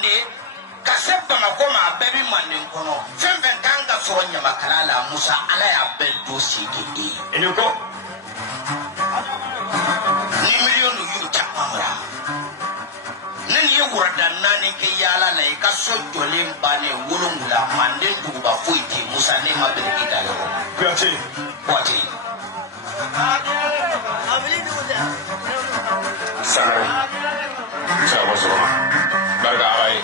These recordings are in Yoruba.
mande kaseba makoma baby mande kono femfen kanga sonya makalala musa ala ya beddo sigidi enyuko ni milionu yu chapamra nan ye wurada nani ke yala na ka so jolim bane wulungula mande duba fuiti musa ne mabedi kidalo kwati Sarai, sahabat semua, bergarai.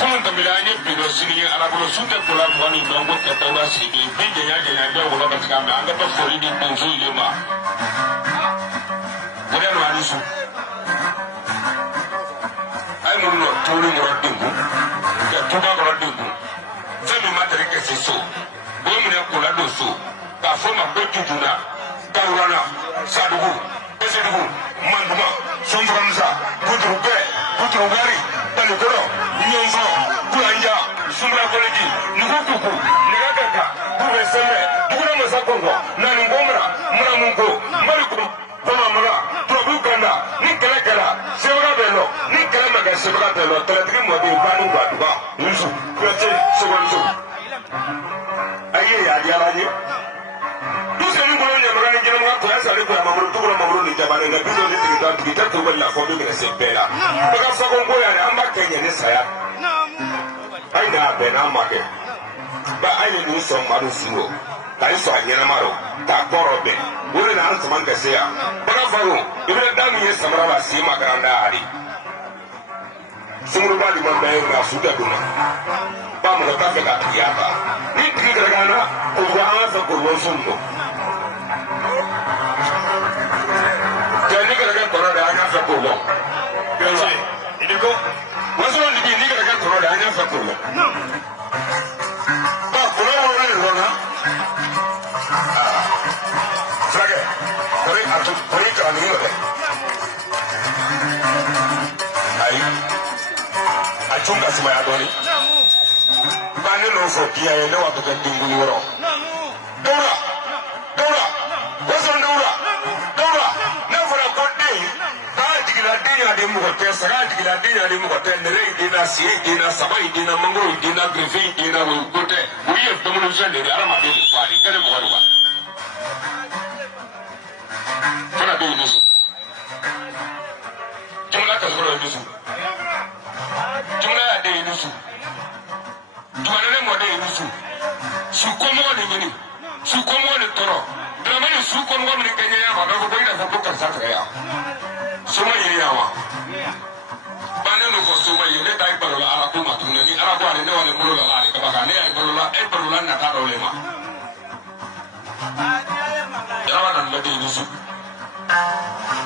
Kamu tembilanya video sini anak bulu sudah pulang wani nonggut ketawa sini. Bijanya dia ulah kami anggap fori di bungsu lima. Kemudian manusia. Ayo mulu turun murad dulu, ya coba murad dulu. Saya materi kesesu, boleh punya pula dosu. Kafuma berjujuna, kaurana, sadugu, pesedugu. Manduma, Somframsa, Kutrube, Kutrugari, Palikoro, Nyonso, Kulanja, Sumra Kolegi, Nukuku, Negaka, Buveseme, Dura Masakongo, Nanungomra, Muramunko, Mariku, Pamamara, Trabukanda, Nikalakala, Sevabello, Nikalamaga, Sevabello, Teletrimo di Banu Baduba, Yusu, Kurace, Sevansu. Aye, Adialani. Kita tu bela foto dengan sepeda. Maka sokong kau yang ambak kenya ni saya. Aina bena make. Ba aina ni song maru singo. Tai soalnya nama maru. Tak korobe. Boleh nak teman kesea. Maka faru. Ibu damu ye samara basi makaranda hari. Semua balik membayar nafsuda dulu. Ba mereka dekat tiada. Ni kita kerana kurang sekurang sumber. Jadi kerana korang dah hanya sekolah. Biasa. Ini kau, masalah ni kerana korang dah hanya sekolah. Bah, korang orang ni mana? Selagi, beri kerana ni ada. Ay, acung kat semua ada ni. Bani loso dia yang lewat tu tinggu ni orang. Dora, masalah Dora. Dina di mukote, sekarang dina di mukote, nere dina si, dina sabai, dina mangro, dina grifi, dina mukote, uyef temen usia dari arah mati pari, kene mukaruba. Mana tu ini? Jumlah kasih ini su, jumlah ada ini su, jumlah ni ada ini su, sukomo ni, sukomo ni toro, dalam ni sukomo ni kenya ya, maka kau boleh dapat kerja kerja. Semua ini awak. Bani nu kau semua ini dah ibarat aku matu ni. Aku ada ni orang yang perlu lari. Kebakan ni perlu nak tahu lema. Jangan nanti ini su.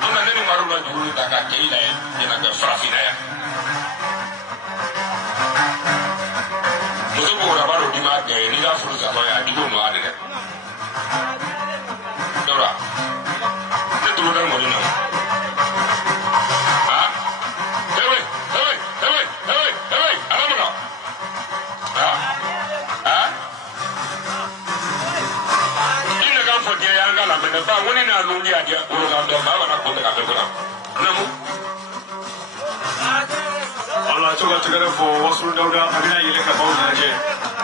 Anda ni baru nak juri tak kaki ni. Dia nak frafina ya. Musuh bukan baru di mana ni dah suruh saya ya di rumah ada ni. Dora. Ni turun dari mana? Ba wani na nungi adia urusan doa mana pun tak ada pun. Namu. Allah coba cakap for wasul dauda agina ile ka bau naje.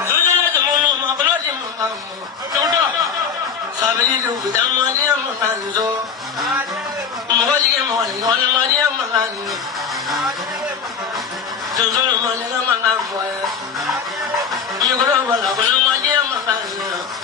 Sujud jamu mabadi mamu. Dauda. Sabili du damani amanzo. Mwali mwali mari amanzo. Sujud mali amanzo. Yugro wala wala mali amanzo.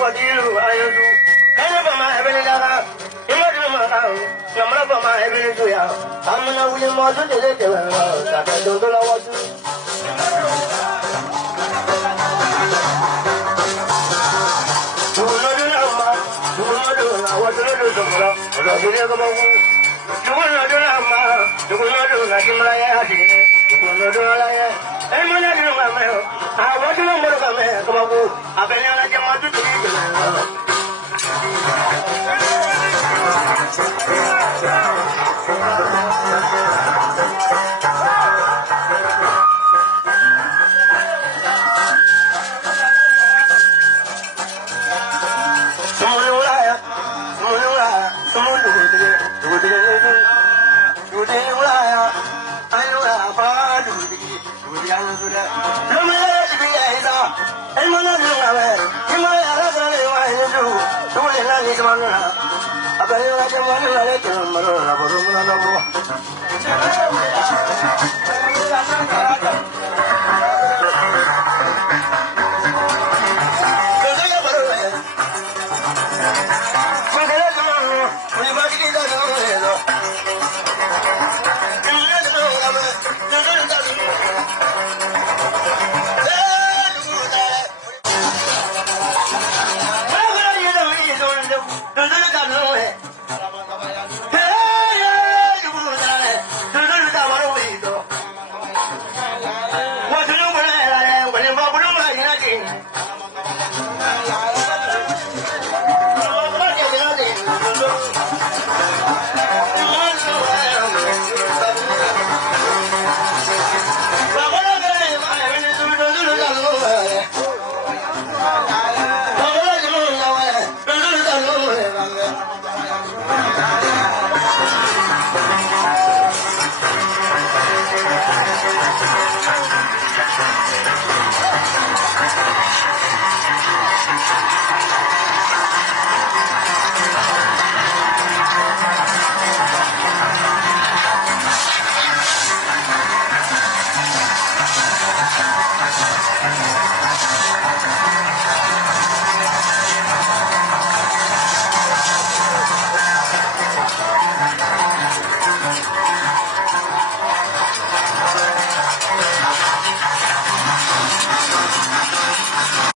what you do. Kind of my heavenly lava. I'm not for my heavenly to you. I'm not willing more to the little. I don't know what to do. I